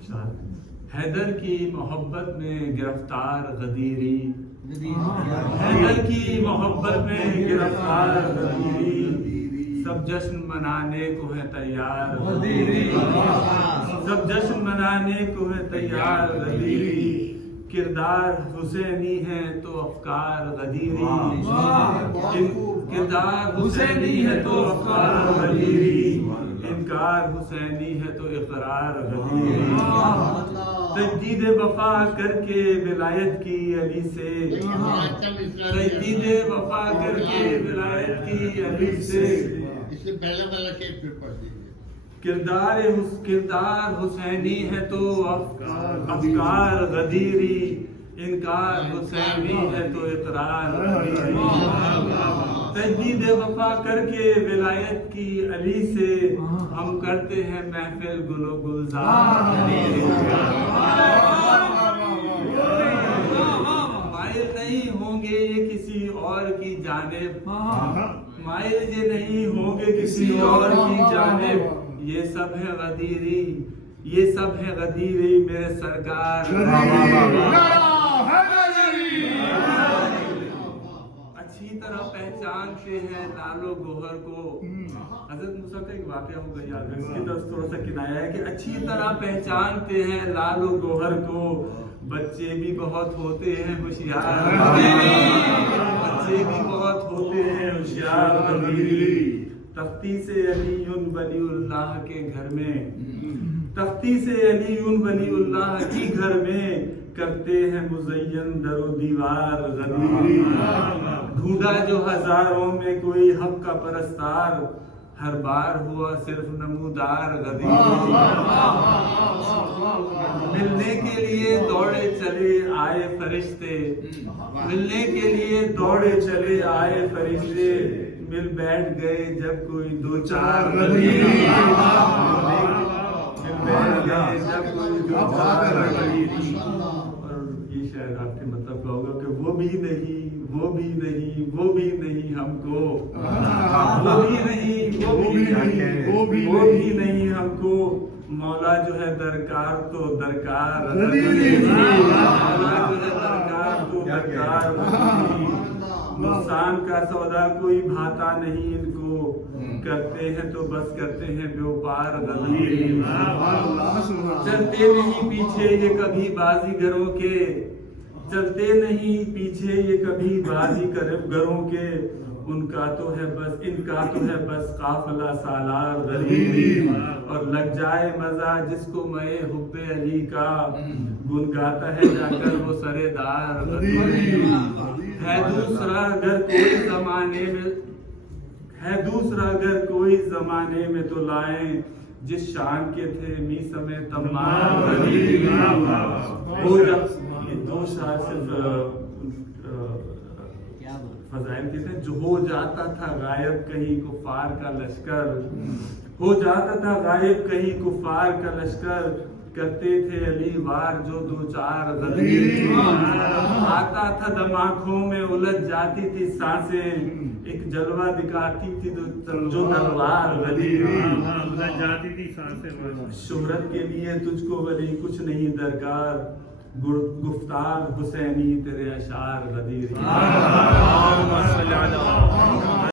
حیدر کی محبت میں گرفتار غدیری، حیدر کی محبت میں گرفتار غدیری، سب جشن منانے کو ہے تیار غدیری، سب جشن منانے کو ہے تیار غدیری، کردار حسینی ہے تو افکار غدیری، کردار حسینی ہے تو افکار غدیری، انکار حسینی ہے تو اقرار غدیری، تجدید وفا کر کے ولایت کی علی سے، تجدید وفا کر کے ولایت کی علی سے، اس سے پہلے والا شعر پھر پڑھ دیجیے، کردار حسینی ہے تو افکار غدیری، انکار حسینی ہے تو اقرار غدیری، تجدید وفا کر کے ولایت کی علی سے، ہم کرتے ہیں محفل گل و گلزار غدیری، مائل نہیں ہوں گے یہ کسی اور کی جانب، مائل یہ نہیں ہوں گے کسی اور کی جانب، یہ سب ہے غدیری، یہ سب ہے غدیری میرے سرکار، اچھی طرح پہچانتے ہیں لال و گوہر کو، حضرت موسیٰ کا ایک واقعہ ہوگا یاد ہے، اس کی طرف تھوڑا سا کنایا ہے کہ اچھی طرح پہچانتے ہیں لال و گوہر کو، بچے بھی بہت ہوتے ہیں ہوشیار، بچے بھی بہت ہوتے ہیں ہوشیار غدیری، تختی سے علی ولی اللہ کے گھر میں، تختی سے علی ولی اللہ کی گھر میں، کرتے ہیں مزین در و دیوار غدیری، ڈھونڈا جو ہزاروں میں کوئی حق کا پرستار، ہر بار ہوا صرف نمودار غدیری، ملنے کے لیے دوڑے چلے آئے فرشتے، ملنے کے لیے دوڑے چلے آئے فرشتے، مل بیٹھ گئے جب کوئی دو چار غدیری، مل بیٹھ گئے جب کوئی دو چار غدیری، اور یہ شاید آپ کے مطلب کا ہوگا کہ وہ بھی نہیں، وہ بھی نہیں، وہ بھی نہیں ہم کو، وہ بھی نہیں، وہ بھی نہیں، وہ بھی نہیں ہم کو، مولا جو ہے درکار تو درکار غدیری، مولا جو ہے درکار تو درکار غدیری، نقصان کا سودا کوئی بھاتا نہیں ان کو، کرتے ہیں تو بس کرتے ہیں بیوپار غدیری، چلتے نہیں پیچھے یہ کبھی بازیگروں کے، چلتے نہیں پیچھے یہ کبھی بازیگروں کے، ان کا تو ہے بس قافلہ سالار غدیری، اور لگ جائے مزہ جس کو میں حب علی کا، گنگاتا ہے جا کر وہ سرے دار غدیری، ہے دوسرا اگر کوئی زمانے میں تو لائیں، جس شان کے تھے میسم تمار غدیری، وہ جب یہ دو شاعر صرف فضائل کے تھے، جو ہو جاتا تھا غائب کہیں کفار کا لشکر، ہو جاتا تھا غائب کہیں کفار کا لشکر، کرتے تھے علی وار جو دو چار غدیری، آتا تھا دماغوں میں الجھ جاتی تھی سانسیں، ایک جلوہ دکھاتی تھی جو تلوار غدیری، شہرت کے لیے تجھ کو ولی کچھ نہیں درکار، گفتار حسینی تیرے اشعار غدیری۔